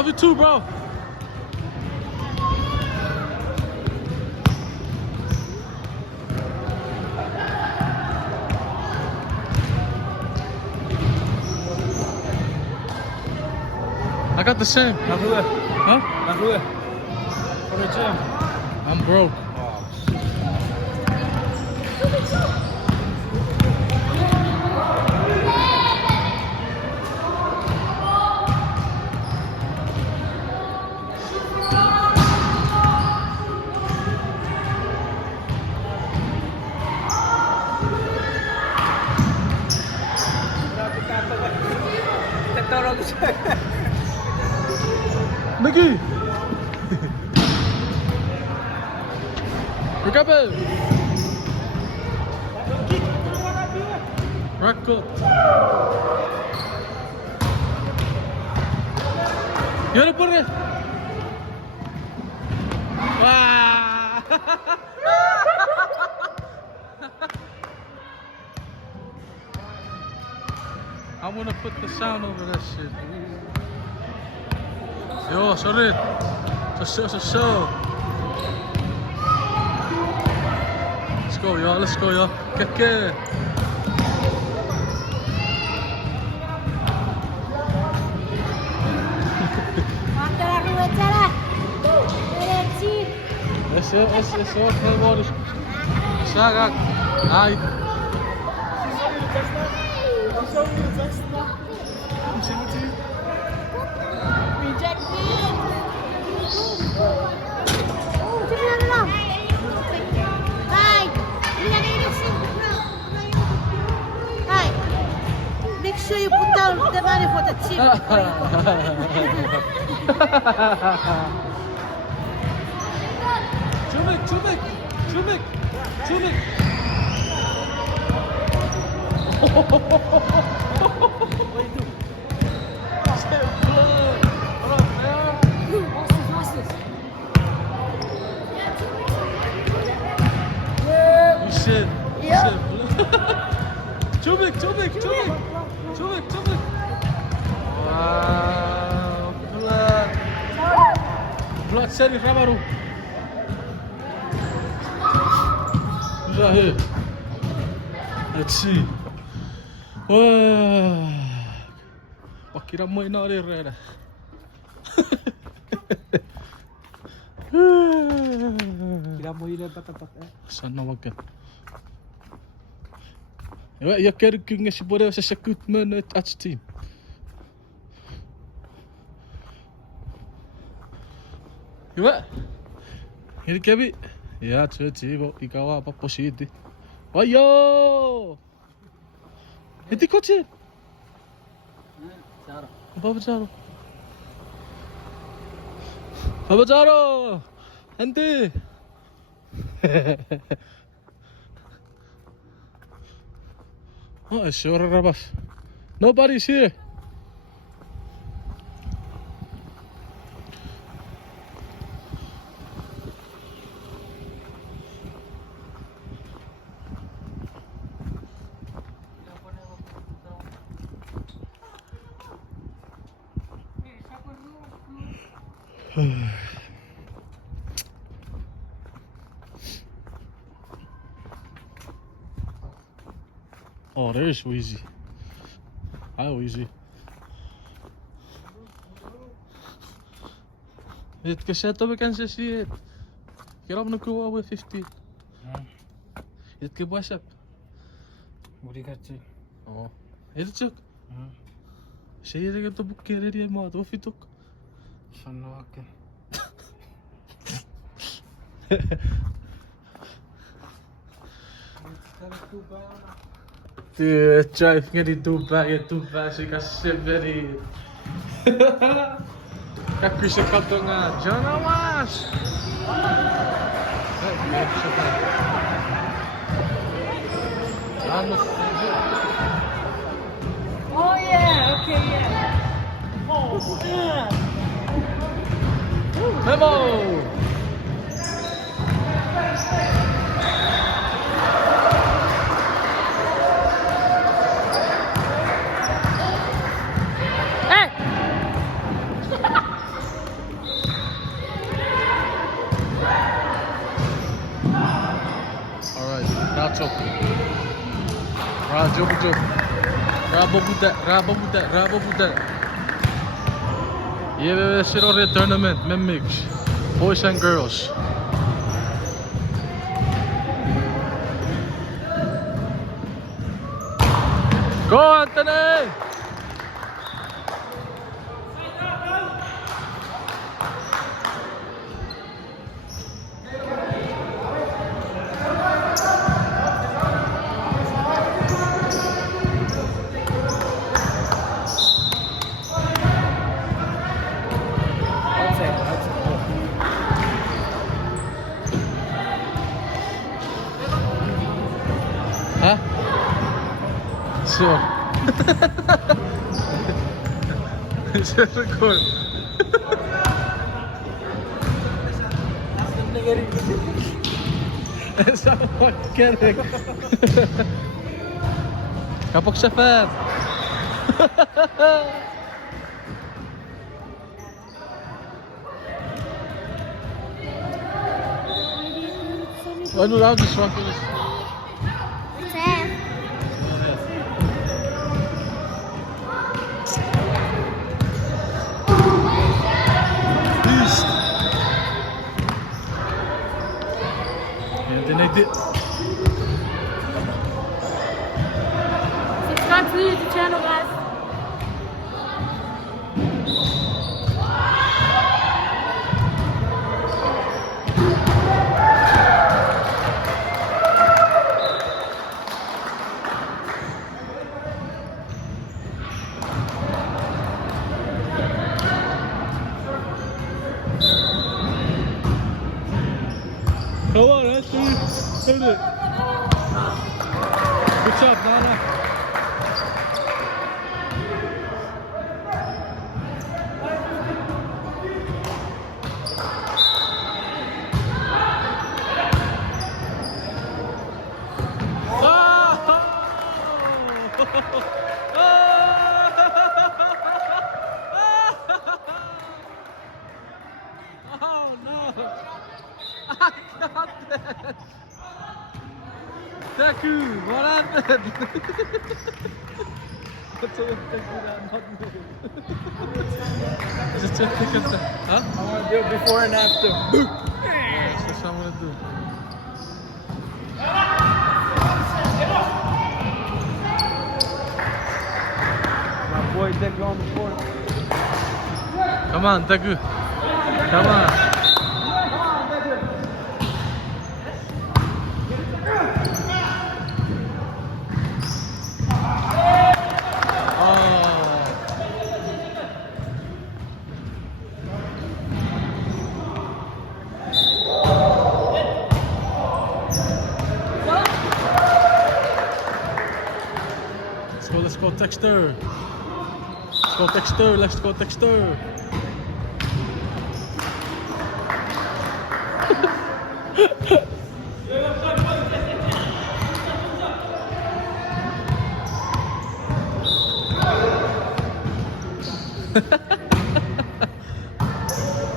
love you too, bro. I got the same. Huh? For the gym. I'm broke. Mickey! Recover! Record. Yun po rin! Wow! I'm gonna put the sound over that shit. Yo, sorry. So. Let's go, yo. Keke. Esse outro memórias. Saga. Ai. Make sure you put down the money for the chip. Chubik. Shit. Chubik. Wow. Blood seri Ramaru. Here. Let's see. Wow. Pakira mo ina ore rera. Kira mo ina patapat Sana wag ka. Jag kerkingen si både se sekutmen et atsti. Iwa. Here kebi. Ja, chivo, ikawa papositi. Ayo! Iti koche. Baba Jaro. Ante. Oh, it's sure Rabas. Nobody's here. Oh, there's Wheezy. Hi, Wheezy. Het gezet op kan ze zien. Je hebt nog wel weer 50. Het ke WhatsApp. Buri kachi. Oh. Het is ook. Zie je dat boek keer die maat of het ook? Sanna wakke. Tu drive nga di tuba si kaseberi. Kakuisa ka to nga Jonawas. Oh yeah, okay, yeah. Oh yeah. Memo. Rahat ol. Rahat bucu. Rabo buda. Yeah, shit on the tournament, mix. Boys and girls. Go, Anthony! Huh? Sure. It's a record. Sama gerek. Kapok sefer. Ano lang this one? Beast. And then I did. Subscribe to the YouTube channel, guys. Come on, Anthony. Hit it. Good job, Nana. Oh no! I got that! Deku, what happened? What's up with Deku that not move? Just check at that. Huh? I want to do it before and after. That's what I'm gonna do. My boy Deku on the court. Come on, Deku. Come on. Let's go Texter. Let's go Texter.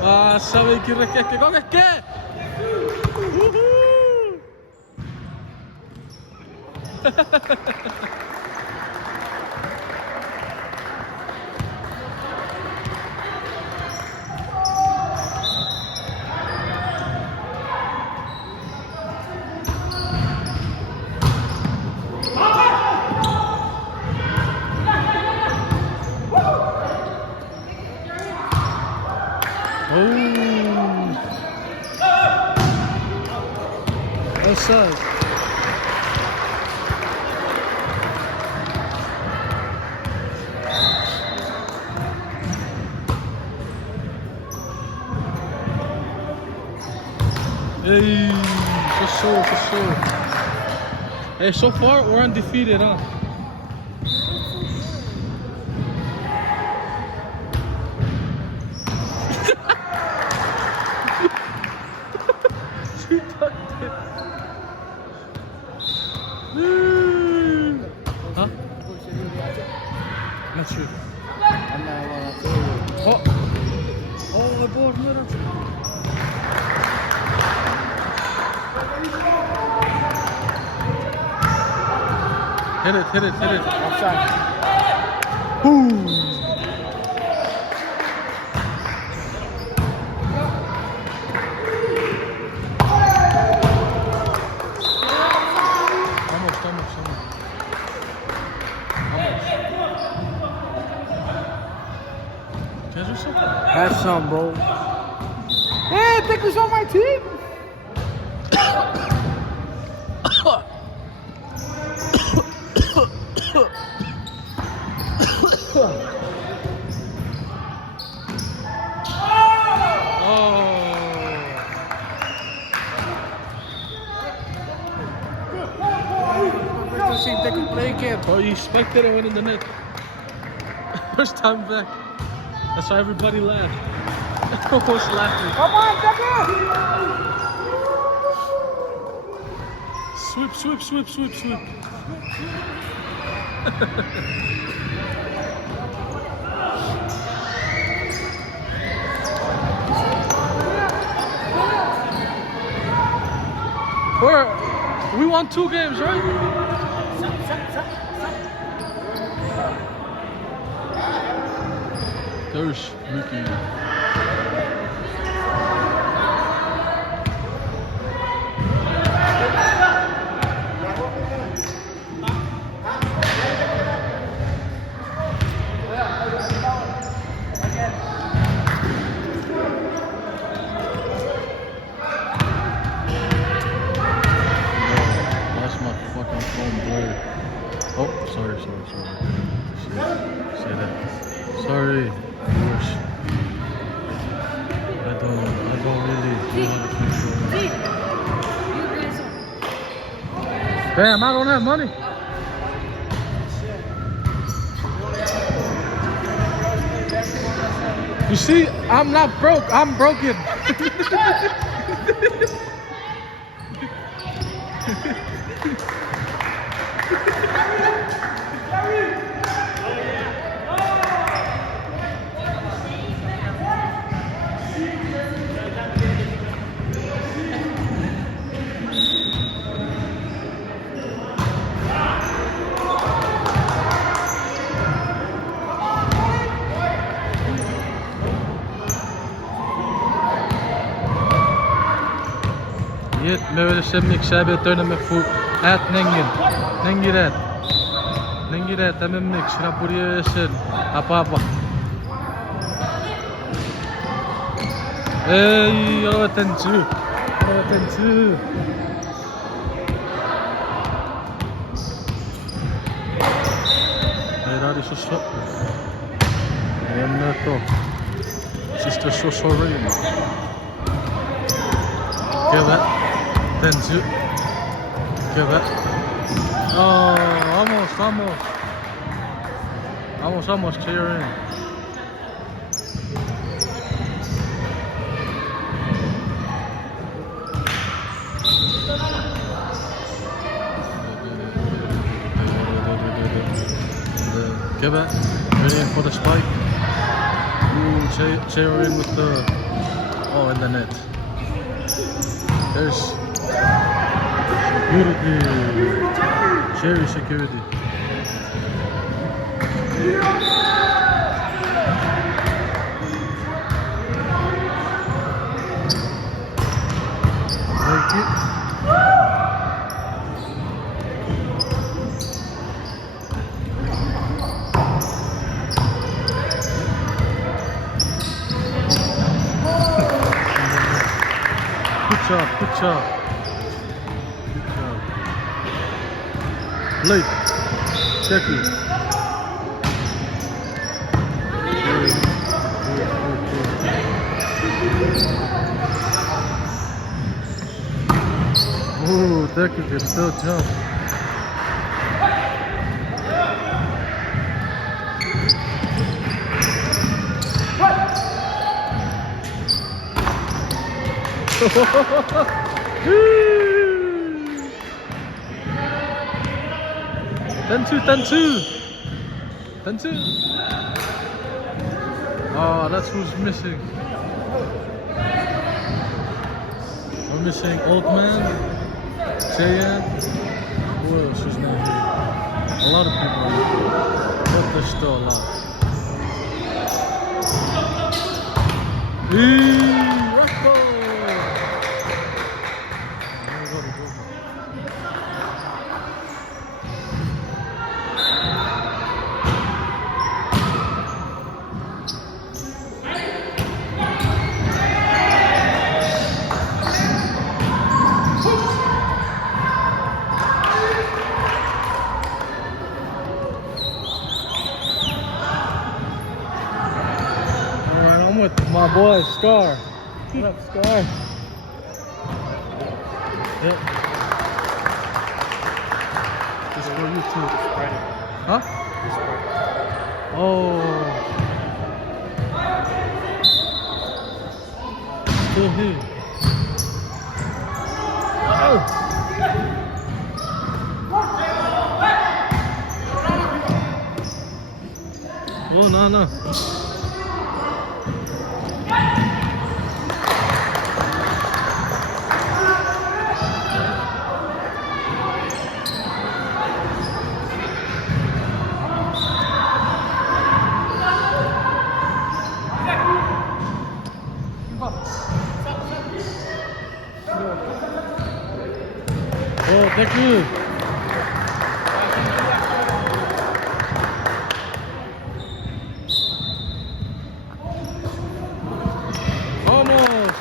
Ah, sabe que requeque, go que? Offside. Hey, for sure. Hey, so far we're undefeated, huh? She tucked it. Huh? Not sure. Oh, I bought mirror. Hit it, hit it, hit it. Offside. Boom. Vamos, vamos, vamos. ¿Quieres eso? Have some, bro. Yeah, I think who's on my team. See if they can play again. Oh, you spiked it and went in the net. First time back. That's why everybody laughed. Almost laughing. Come on, Decker! Sweep, sweep, sweep, sweep, sweep. We won 2 games, right? There's Ricky. That's my fucking phone blurred. Oh, sorry. Say that. Sorry. Viewers. I don't really know how to control that. Damn, I don't have money. You see, I'm not broke, I'm broken. Yet me böyle semlik sabit döneme fu at nengin. Nengirat tamamnik sira buraya sen apa-apa. Hey, oh tentu. Era di sosso. Neto. Sister so sorry. Kill that. Tenzu. Kill that. Oh, vamos, clear in. Give it. Ready in for the spike. Ooh, clear in with the. Oh, in the net. There's security. Cherry security. Thank you. Good job. Blake, Jackie. Oh, Jackie did so jump. Ten two. Oh, that's who's missing. We're missing Old Man, Cheyenne. Who else is not here? A lot of people are, but they're still alive. Rocco! With my boy Scar. What up, Scar? Yep. It's for you too. Huh? Oh. Still here. Oh, no. Oh, thank you.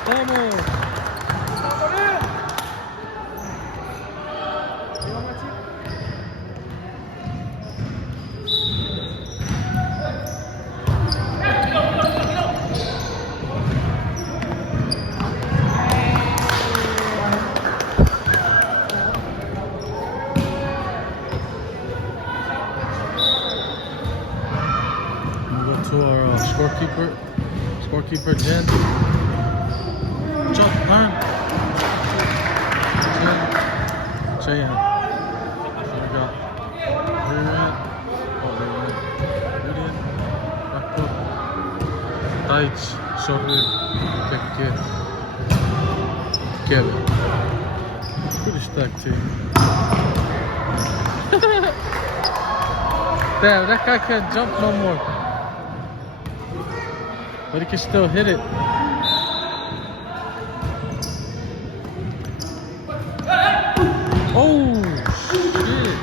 Vamos. To our scorekeeper Jen. Chop, man. Cheyenne. So we got Vivian, Rakko, Taich, Shohril, Bekke, Kevin. Pretty stacked team. Damn, that guy can't jump no more. But he can still hit it. Oh, shit.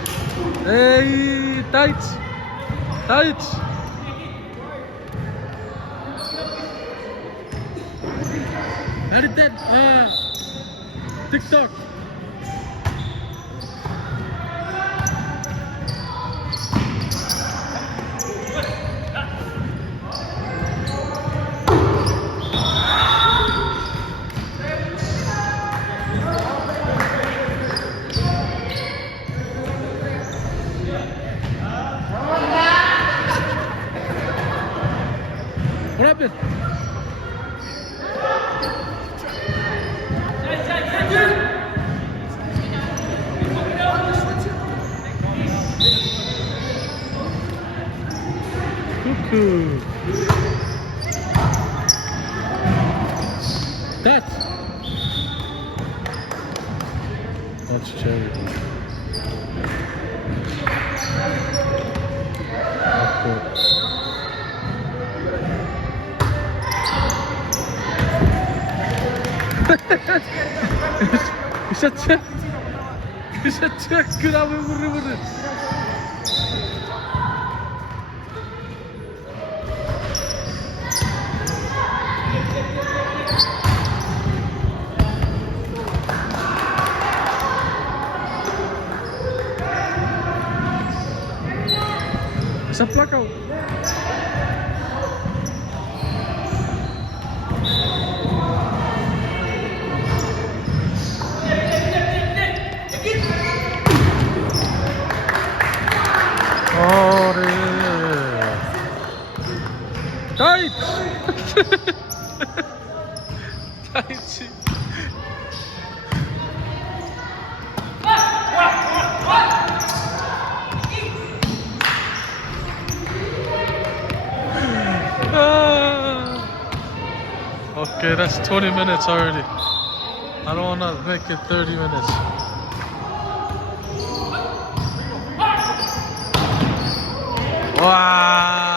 Hey, tight. How did that, TikTok. What happened? Cuckoo. That's cherry. İşte kıramı vurur. Essa placa. Tight! Tight! Okay, that's 20 minutes already. I don't want to make it 30 minutes. Wow.